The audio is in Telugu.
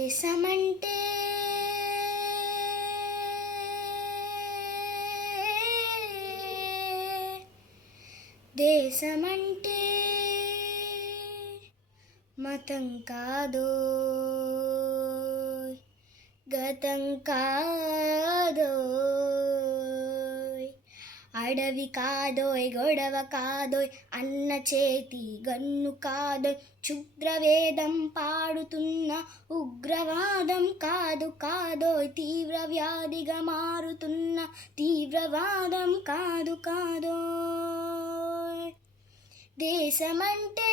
దేశమంటే దేశమంటే మతం కాదోయ్, గతం కాదోయ్, అడవి కాదోయ్, గొడవ కాదోయ్, అన్న చేతి గన్ను కాదోయ్, క్షుద్రవేదం పాడుతున్న ఉగ్రవాదం కాదు కాదోయ్, తీవ్ర వ్యాధిగా మారుతున్న తీవ్రవాదం కాదు కాదోయ్. దేశమంటే